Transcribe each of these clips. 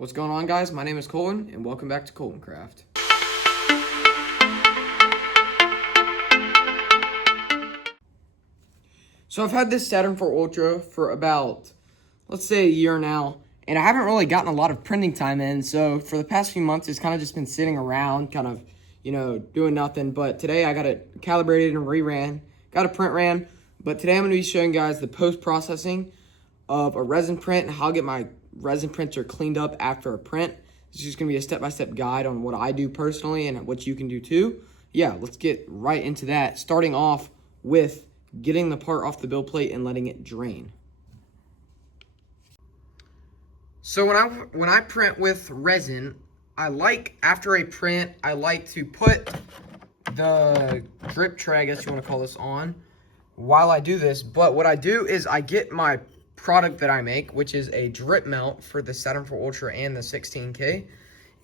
What's going on, guys? My name is Colton, and welcome back to Colton Craft. So I've had this Saturn IV Ultra for about, let's say, a year now, and I haven't really gotten a lot of printing time in. So for the past few months, it's kind of just been sitting around, kind of, doing nothing. But today I got it calibrated and reran, got a print ran. But today I'm going to be showing you guys the post-processing of a resin print and how I get my resin printer cleaned up after a print. It's just going to be a step-by-step guide on what I do personally and what you can do too. Yeah, let's get right into that, starting off with getting the part off the build plate and letting it drain. So when I print with resin, after a print, I like to put the drip tray, I guess you want to call this, on while I do this. But what I do is I get my product that I make, which is a drip mount for the Saturn IV Ultra and the 16K,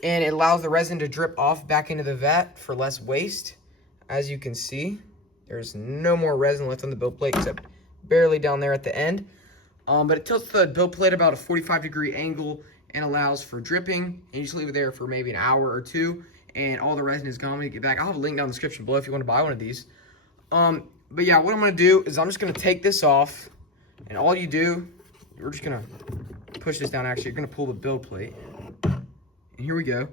and it allows the resin to drip off back into the vat for less waste. As you can see, there's no more resin left on the build plate except barely down there at the end. But it tilts the build plate about a 45-degree angle and allows for dripping. And you just leave it there for maybe an hour or two, and all the resin is gone when you get back. I'll have a link down in the description below if you want to buy one of these. But yeah, what I'm going to do is I'm just going to take this off, and all you do, we're just going to push this down. Actually, you're going to pull the build plate. And here we go.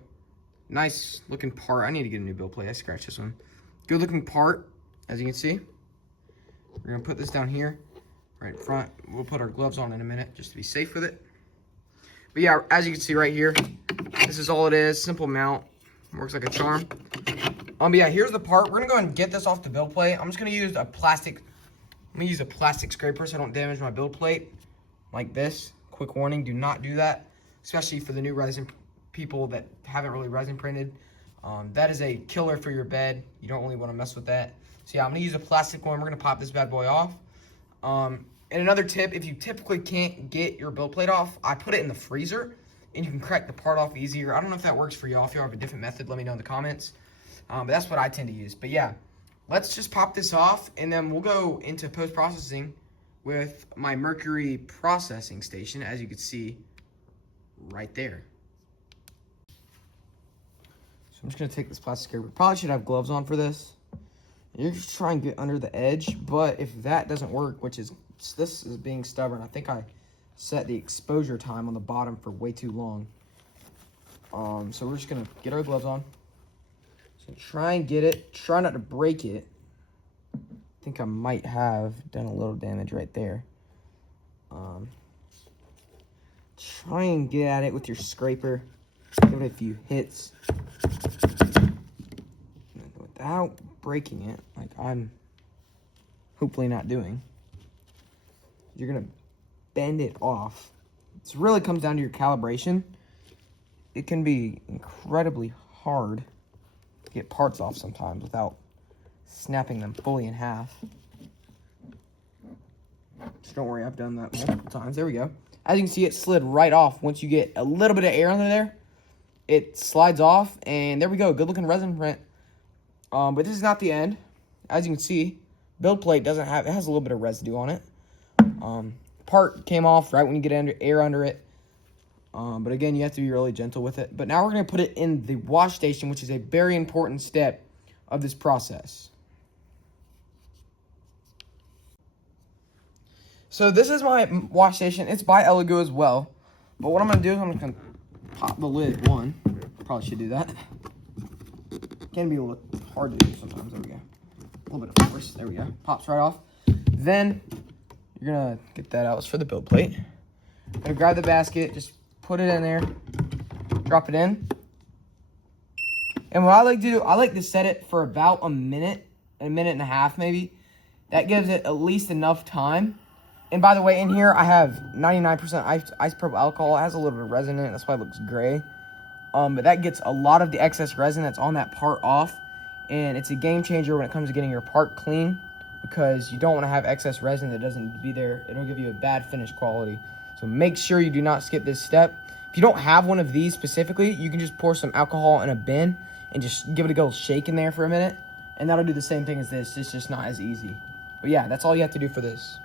Nice looking part. I need to get a new build plate. I scratched this one. Good looking part, as you can see. We're going to put this down here, right in front. We'll put our gloves on in a minute just to be safe with it. But yeah, as you can see right here, this is all it is. Simple mount. Works like a charm. But yeah, here's the part. We're going to go ahead and get this off the build plate. I'm just going to use a plastic scraper so I don't damage my build plate like this. Quick warning, do not do that, especially for the new resin people that haven't really resin printed. That is a killer for your bed. You don't really want to mess with that. So yeah, I'm going to use a plastic one. We're going to pop this bad boy off. And another tip, if you typically can't get your build plate off, I put it in the freezer and you can crack the part off easier. I don't know if that works for y'all. If you have a different method, let me know in the comments. But that's what I tend to use. But yeah, let's just pop this off, and then we'll go into post-processing with my mercury processing station, as you can see right there. So I'm just going to take this plastic scraper. Probably should have gloves on for this. You're just trying to get under the edge, but if that doesn't work, this is being stubborn. I think I set the exposure time on the bottom for way too long. So we're just going to get our gloves on. So try and get it. Try not to break it. I think I might have done a little damage right there. Try and get at it with your scraper. Give it a few hits. Without breaking it, like I'm hopefully not doing. You're going to bend it off. This really comes down to your calibration. It can be incredibly hard to get parts off sometimes without snapping them fully in half. Just don't worry, I've done that multiple times. There we go. As you can see, it slid right off. Once you get a little bit of air under there, it slides off, and there we go. Good looking resin print. But this is not the end. As you can see, build plate it has a little bit of residue on it. Part came off right when you get air under it. But again, you have to be really gentle with it. But now we're going to put it in the wash station, which is a very important step of this process. So this is my wash station. It's by Elegoo as well. But what I'm going to do is I'm just going to pop the lid one. Probably should do that. Can be a little hard to do sometimes. There we go. A little bit of force. There we go. Pops right off. Then you're going to get that out. It's for the build plate. I'm going to grab the basket. Just put it in there. Drop it in. And what I like to do, I like to set it for about a minute and a half maybe. That gives it at least enough time. And by the way, in here I have 99% isopropyl alcohol. It has a little bit of resin in it. That's why it looks gray. But that gets a lot of the excess resin that's on that part off. And it's a game changer when it comes to getting your part clean, because you don't want to have excess resin that doesn't need to be there. It'll give you a bad finish quality. So make sure you do not skip this step. If you don't have one of these specifically, you can just pour some alcohol in a bin and just give it a go shake in there for a minute. And that'll do the same thing as this. It's just not as easy. But yeah, that's all you have to do for this.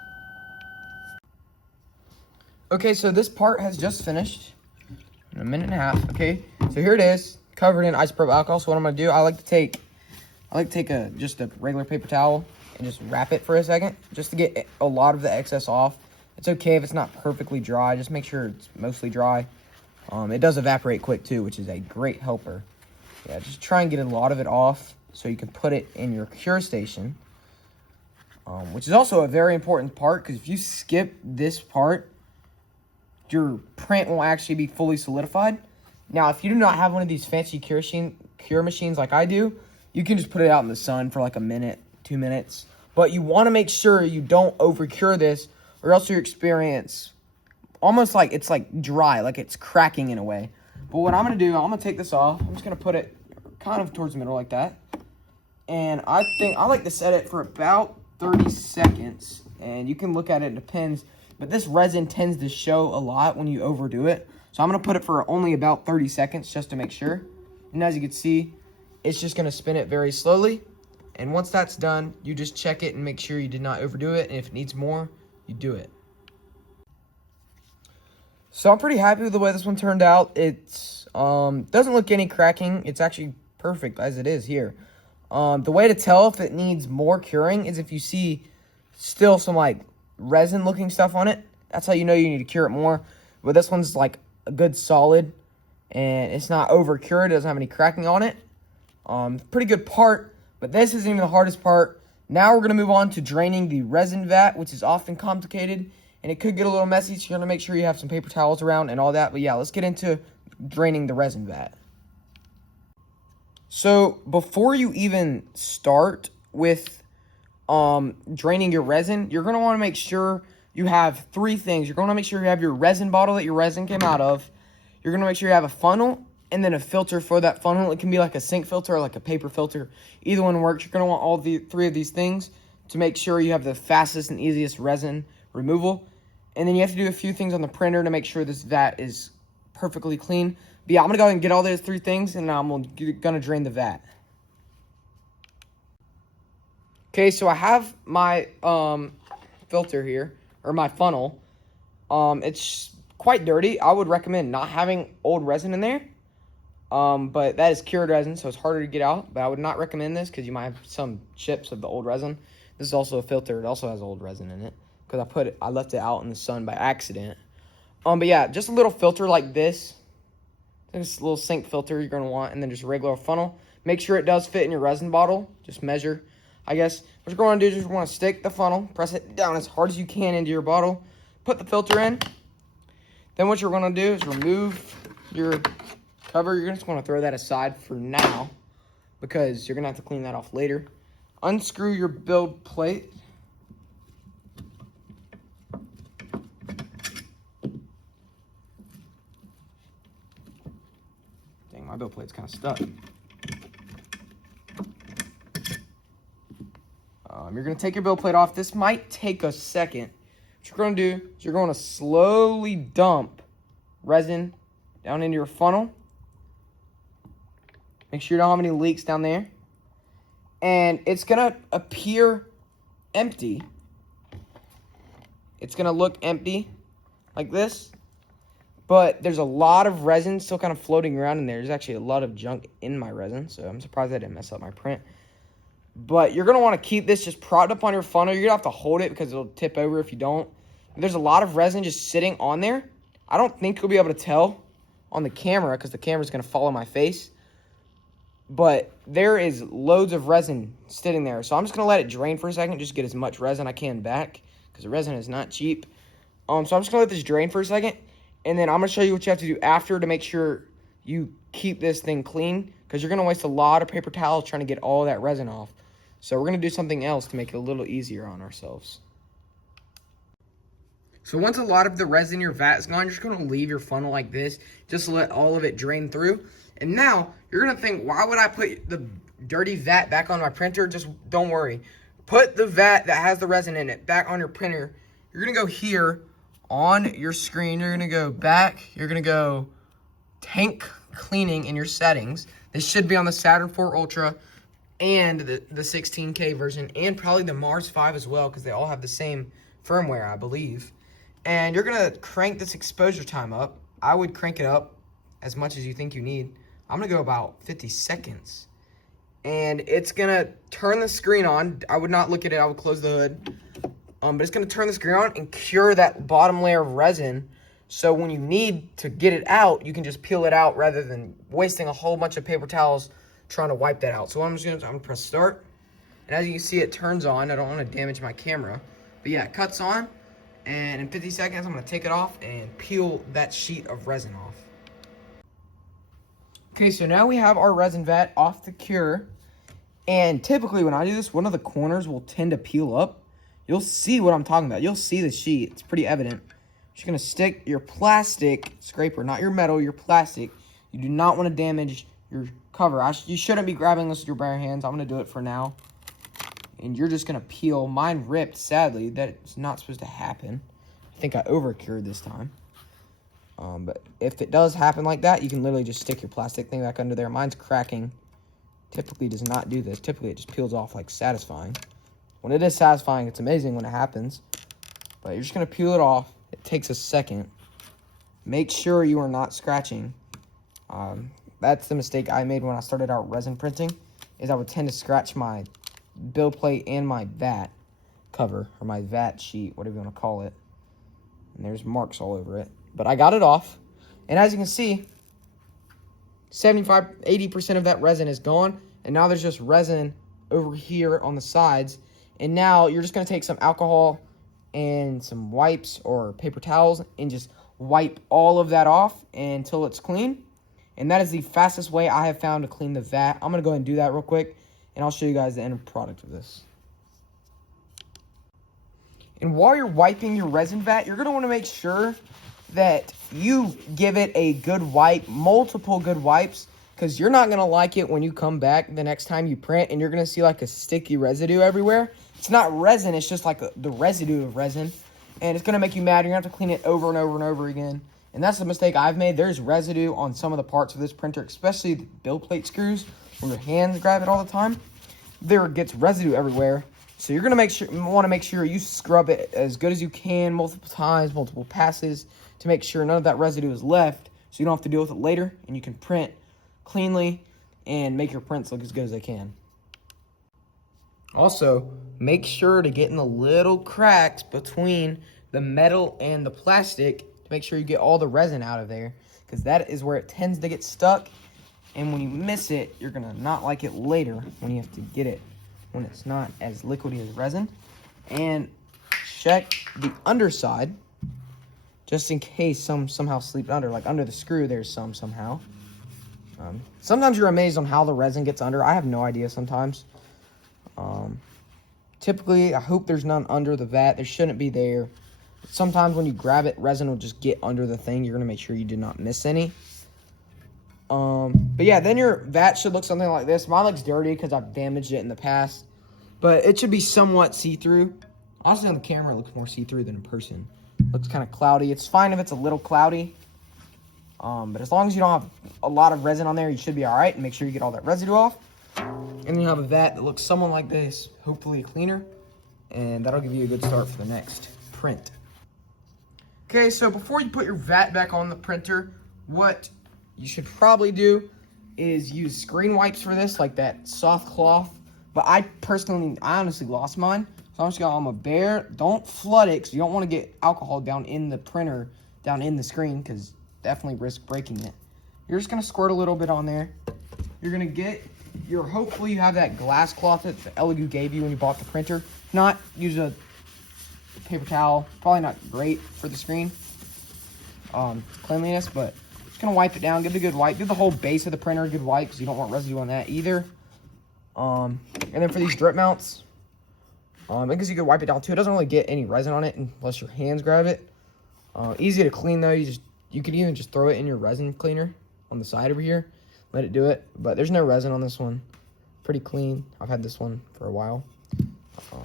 Okay, so this part has just finished. in a minute and a half. Okay, so here it is, covered in isopropyl alcohol. So what I'm gonna do, I like to take just a regular paper towel and just wrap it for a second, just to get a lot of the excess off. It's okay if it's not perfectly dry. Just make sure it's mostly dry. It does evaporate quick too, which is a great helper. Yeah, just try and get a lot of it off so you can put it in your cure station, which is also a very important part, because if you skip this part, your print won't actually be fully solidified. Now, if you do not have one of these fancy cure machines like I do, you can just put it out in the sun for like a minute, 2 minutes. But you want to make sure you don't over cure this, or else you experience almost like it's like dry, like it's cracking in a way. But what I'm going to do, I'm going to take this off. I'm just going to put it kind of towards the middle like that. And I think I like to set it for about 30 seconds. And you can look at it, it depends. But this resin tends to show a lot when you overdo it. So I'm going to put it for only about 30 seconds just to make sure. And as you can see, it's just going to spin it very slowly. And once that's done, you just check it and make sure you did not overdo it. And if it needs more, you do it. So I'm pretty happy with the way this one turned out. It's doesn't look any cracking. It's actually perfect as it is here. The way to tell if it needs more curing is if you see still some like resin looking stuff on it. That's how you know you need to cure it more. But this one's like a good solid, and it's not over cured. It doesn't have any cracking on it. Pretty good part, but this isn't even the hardest part. Now we're going to move on to draining the resin vat, which is often complicated, and it could get a little messy, so you're going to make sure you have some paper towels around and all that. But yeah, let's get into draining the resin vat. So before you even start with draining your resin, you're going to want to make sure you have 3 things. You're going to make sure you have your resin bottle that your resin came out of. You're going to make sure you have a funnel and then a filter for that funnel. It can be like a sink filter or like a paper filter. Either one works. You're going to want all 3 of these things to make sure you have the fastest and easiest resin removal. And then you have to do a few things on the printer to make sure this vat is perfectly clean. But yeah, I'm going to go ahead and get all those 3 things, and I'm going to drain the vat. Okay, so I have my filter here, or my funnel. It's quite dirty. I would recommend not having old resin in there. But that is cured resin, so it's harder to get out. But I would not recommend this because you might have some chips of the old resin. This is also a filter. It also has old resin in it because I left it out in the sun by accident. But yeah, just a little filter like this. This little sink filter you're going to want, and then just a regular funnel. Make sure it does fit in your resin bottle. Just measure, I guess. What you're going to do is you're going to stick the funnel, press it down as hard as you can into your bottle, put the filter in. Then what you're going to do is remove your cover. You're just going to throw that aside for now because you're going to have to clean that off later. Unscrew your build plate. Dang, my build plate's kind of stuck. You're going to take your build plate off. This might take a second. What you're going to do is you're going to slowly dump resin down into your funnel. Make sure you don't have any leaks down there. And it's going to appear empty. It's going to look empty like this. But there's a lot of resin still kind of floating around in there. There's actually a lot of junk in my resin, so I'm surprised I didn't mess up my print. But you're going to want to keep this just propped up on your funnel. You're going to have to hold it because it'll tip over if you don't. There's a lot of resin just sitting on there. I don't think you'll be able to tell on the camera because the camera's going to follow my face. But there is loads of resin sitting there. So I'm just going to let it drain for a second. Just get as much resin I can back because the resin is not cheap. So I'm just going to let this drain for a second. And then I'm going to show you what you have to do after to make sure you keep this thing clean. Because you're going to waste a lot of paper towels trying to get all that resin off. So we're going to do something else to make it a little easier on ourselves. So once a lot of the resin in your vat is gone, you're just going to leave your funnel like this. Just to let all of it drain through. And now you're going to think, why would I put the dirty vat back on my printer? Just don't worry. Put the vat that has the resin in it back on your printer. You're going to go here on your screen. You're going to go back. You're going to go tank cleaning in your settings. This should be on the Saturn 4 Ultra and the 16K version, and probably the Mars 5 as well, because they all have the same firmware, I believe. And you're going to crank this exposure time up. I would crank it up as much as you think you need. I'm gonna go about 50 seconds. And it's gonna turn the screen on. I would not look at it, I would close the hood. But it's gonna turn the screen on and cure that bottom layer of resin. So when you need to get it out, you can just peel it out rather than wasting a whole bunch of paper towels trying to wipe that out. So I'm gonna press start. And as you can see, it turns on. I don't wanna damage my camera. But yeah, it cuts on. And in 50 seconds, I'm gonna take it off and peel that sheet of resin off. Okay, so now we have our resin vat off the cure. And typically when I do this, one of the corners will tend to peel up. You'll see what I'm talking about. You'll see the sheet. It's pretty evident. You're gonna stick your plastic scraper, not your metal, your plastic. You do not want to damage your cover. You shouldn't be grabbing this with your bare hands. I'm gonna do it for now. And you're just gonna peel. Mine ripped, sadly. That's not supposed to happen. I think I over-cured this time. But if it does happen like that, you can literally just stick your plastic thing back under there. Mine's cracking. Typically does not do this. Typically it just peels off like satisfying. When it is satisfying, it's amazing when it happens. But you're just gonna peel it off. It takes a second. Make sure you are not scratching. That's the mistake I made when I started out resin printing, is I would tend to scratch my build plate and my vat cover, or my vat sheet, whatever you want to call it. And there's marks all over it. But I got it off. And as you can see, 80% of that resin is gone. And now there's just resin over here on the sides. And now you're just going to take some alcohol and some wipes or paper towels and just wipe all of that off until it's clean. And that is the fastest way I have found to clean the vat. I'm going to go ahead and do that real quick, and I'll show you guys the end product of this. And while you're wiping your resin vat, you're going to want to make sure that you give it a good wipe, multiple good wipes, because you're not going to like it when you come back the next time you print and you're going to see like a sticky residue everywhere. It's not resin, it's just like the residue of resin, and it's going to make you mad. You're going to have to clean it over and over and over again. And that's the mistake I've made. There's residue on some of the parts of this printer, especially the build plate screws, where your hands grab it all the time. There gets residue everywhere. So you're going to want to make sure you scrub it as good as you can, multiple times, multiple passes, to make sure none of that residue is left, so you don't have to deal with it later, and you can print cleanly and make your prints look as good as they can. Also, make sure to get in the little cracks between the metal and the plastic to make sure you get all the resin out of there, because that is where it tends to get stuck, and when you miss it, you're going to not like it later when you have to get it when it's not as liquidy as resin. And check the underside, just in case some somehow sleep under, like under the screw there's some somehow. Sometimes you're amazed on how the resin gets under. I have no idea sometimes. Typically, I hope there's none under the vat. There shouldn't be there. But sometimes when you grab it, resin will just get under the thing. You're going to make sure you do not miss any. But yeah, then your vat should look something like this. Mine looks dirty because I've damaged it in the past. But it should be somewhat see-through. Honestly, on the camera, it looks more see-through than in person. Looks kind of cloudy. It's fine if it's a little cloudy. But as long as you don't have a lot of resin on there, you should be all right. And make sure you get all that residue off. And then you have a vat that looks somewhat like this, hopefully cleaner. And that'll give you a good start for the next print. Okay, so before you put your vat back on the printer, what you should probably do is use screen wipes for this, like that soft cloth. But I honestly lost mine. So I'm just going to bare. Don't flood it, because you don't want to get alcohol down in the printer, down in the screen, because definitely risk breaking it. You're just going to squirt a little bit on there. You're going to get hopefully you have that glass cloth that the Elegoo gave you when you bought the printer. If not, use a paper towel. Probably not great for the screen cleanliness, but just going to wipe it down. Give it a good wipe. Give the whole base of the printer a good wipe, because you don't want residue on that either. And then for these drip mounts, because you can wipe it down too. It doesn't really get any resin on it unless your hands grab it. Easy to clean though. You can even just throw it in your resin cleaner on the side over here. Let it do it. But there's no resin on this one. Pretty clean. I've had this one for a while. So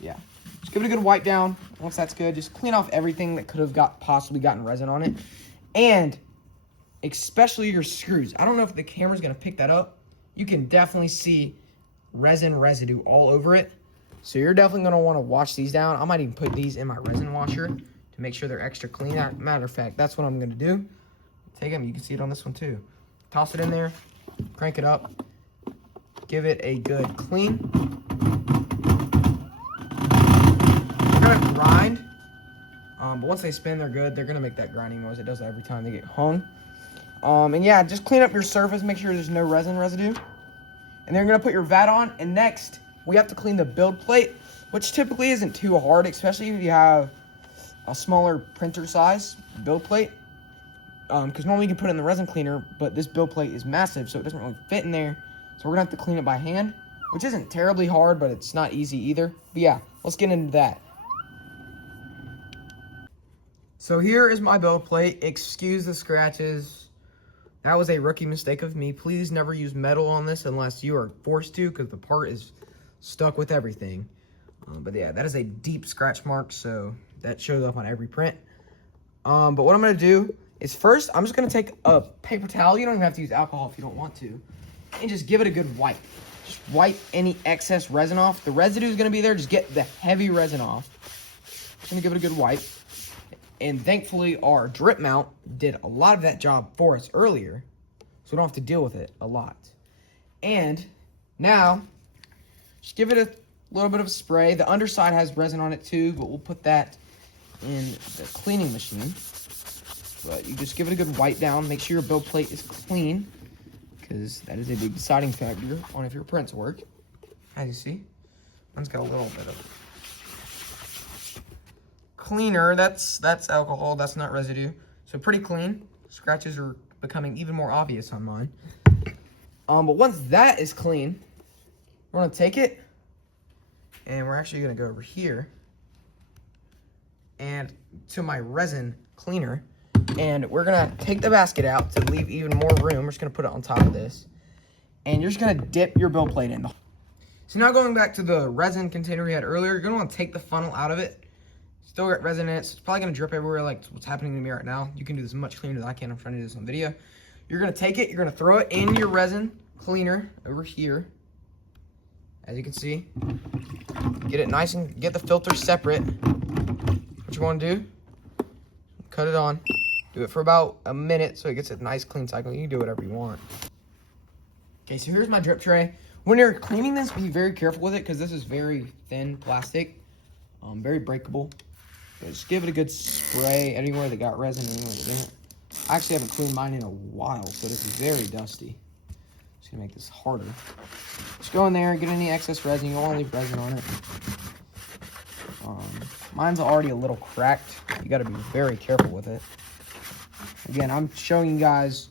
yeah. Just give it a good wipe down. Once that's good, just clean off everything that could have possibly gotten resin on it. And especially your screws. I don't know if the camera's going to pick that up. You can definitely see resin residue all over it. So you're definitely going to want to wash these down. I might even put these in my resin washer to make sure they're extra clean. Matter of fact, that's what I'm going to do. take them. You can see it on this one too. Toss it in there, crank it up, give it a good clean. They're gonna grind, but once they spin, they're good. They're gonna make that grinding noise. It does that every time they get hung. And yeah, just clean up your surface. Make sure there's no resin residue. And then you're gonna put your vat on. And next, we have to clean the build plate, which typically isn't too hard, especially if you have a smaller printer size build plate. Because normally you can put it in the resin cleaner, but this build plate is massive, so it doesn't really fit in there. So we're gonna have to clean it by hand, which isn't terribly hard, but it's not easy either. But yeah, let's get into that. So here is my build plate. Excuse the scratches. That was a rookie mistake of me. Please never use metal on this unless you are forced to, because the part is stuck with everything. But yeah, that is a deep scratch mark, so that shows up on every print. But what I'm gonna do is first, I'm just gonna take a paper towel. You don't even have to use alcohol if you don't want to. And just give it a good wipe. Just wipe any excess resin off. The residue is gonna be there. Just get the heavy resin off. Just gonna give it a good wipe. And thankfully, our drip mount did a lot of that job for us earlier, so we don't have to deal with it a lot. And now, just give it a little bit of a spray. The underside has resin on it too, but we'll put that in the cleaning machine. But you just give it a good wipe down. Make sure your build plate is clean, because that is a big deciding factor on if your prints work. As you see, mine's got a little bit of cleaner. That's alcohol. That's not residue. So pretty clean. Scratches are becoming even more obvious on mine. But once that is clean, we're gonna take it, and we're actually gonna go over here and to my resin cleaner. And we're gonna take the basket out to leave even more room. We're just gonna put it on top of this. And you're just gonna dip your build plate in. So now going back to the resin container we had earlier, you're gonna wanna take the funnel out of it. Still got resin in it, so it's probably gonna drip everywhere like what's happening to me right now. You can do this much cleaner than I can. I'm trying to do this on video. You're gonna take it, you're gonna throw it in your resin cleaner over here. As you can see, get it nice and get the filter separate. What you wanna do, cut it on. Do it for about a minute so it gets a nice clean cycle. You can do whatever you want. Okay, so here's my drip tray. When you're cleaning this, be very careful with it because this is very thin plastic, very breakable. So just give it a good spray anywhere that got resin, anywhere that didn't. I actually haven't cleaned mine in a while, so this is very dusty. Just gonna make this harder. Just go in there and get any excess resin. You don't want to leave resin on it. Mine's already a little cracked. You got to be very careful with it. Again, I'm showing you guys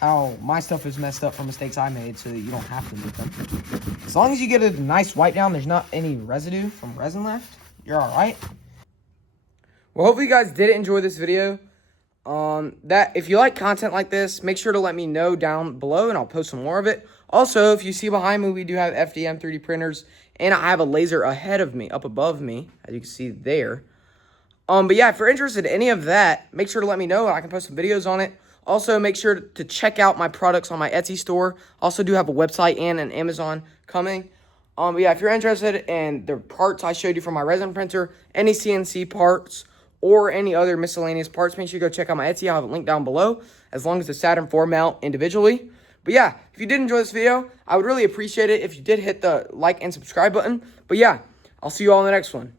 how my stuff is messed up from mistakes I made so that you don't have to make them. As long as you get a nice wipe down, there's not any residue from resin left, you're all right. Well, hopefully you guys did enjoy this video. If you like content like this, make sure to let me know down below and I'll post some more of it. Also, if you see behind me, we do have FDM 3D printers and I have a laser ahead of me, up above me, as you can see there. But yeah, if you're interested in any of that, make sure to let me know. I can post some videos on it. Also, make sure to check out my products on my Etsy store. Also do have a website and an Amazon coming. But yeah, if you're interested in the parts I showed you for my resin printer, any CNC parts, or any other miscellaneous parts, make sure you go check out my Etsy. I'll have a link down below, as long as the Saturn 4 mount individually. But yeah, if you did enjoy this video, I would really appreciate it if you did hit the like and subscribe button. But yeah, I'll see you all in the next one.